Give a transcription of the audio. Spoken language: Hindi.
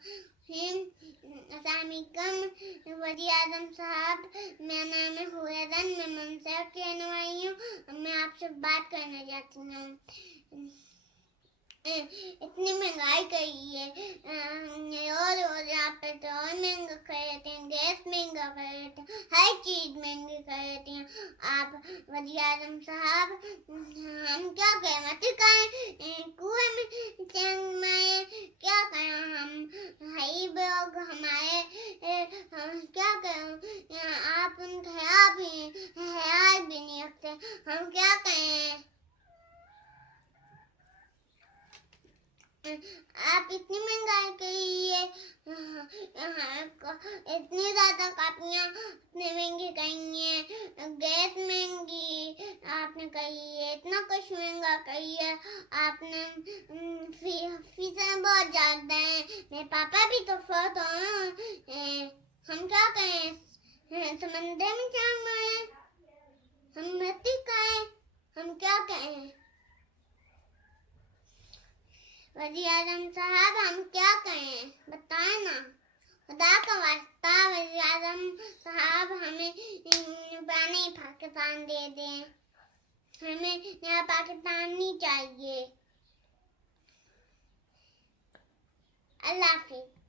अस्सलामुअलैकुम वज़ीर आज़म साहब, मेरा नाम है हुरैरन, मैं मनसब की रहने वाली हूँ। मैं आपसे बात करना चाहती हूँ। इतनी महंगाई करी है, रोज आप पेट्रोल महंगा कर देते हैं, गैस महंगा कर देते हैं, हर चीज़ महंगी कर देते हैं। आप वज़ीर आज़म साहब, हम क्या करें? मत खाएं, कुएं में मारे, क्या करें? हम गरीब लोग, हमारे हम क्या करें? आप उन ख्याल भी नहीं रखते, हम क्या करें? आप इतनी महंगाई करी है, इतनी ज़्यादा कापियाँ इतनी महंगी करी है, गैस महंगी आपने करी है, इतना कुछ महंगा करी है आपने। फीसें बहुत ज़्यादा हैं, मेरे पापा भी तो फौत हैं। हम क्या करें? समंदर में जान मारे, हम मट्टी खाएं, हम क्या करें? वज़ीर आज़म साहब, हम क्या करें? बताएं ना, खुदा का वास्ता वज़ीर आज़म साहब, हमें पानी पाकिस्तान दे दें, हमें नया पाकिस्तान नहीं चाहिए। अल्लाह हाफ़िज़।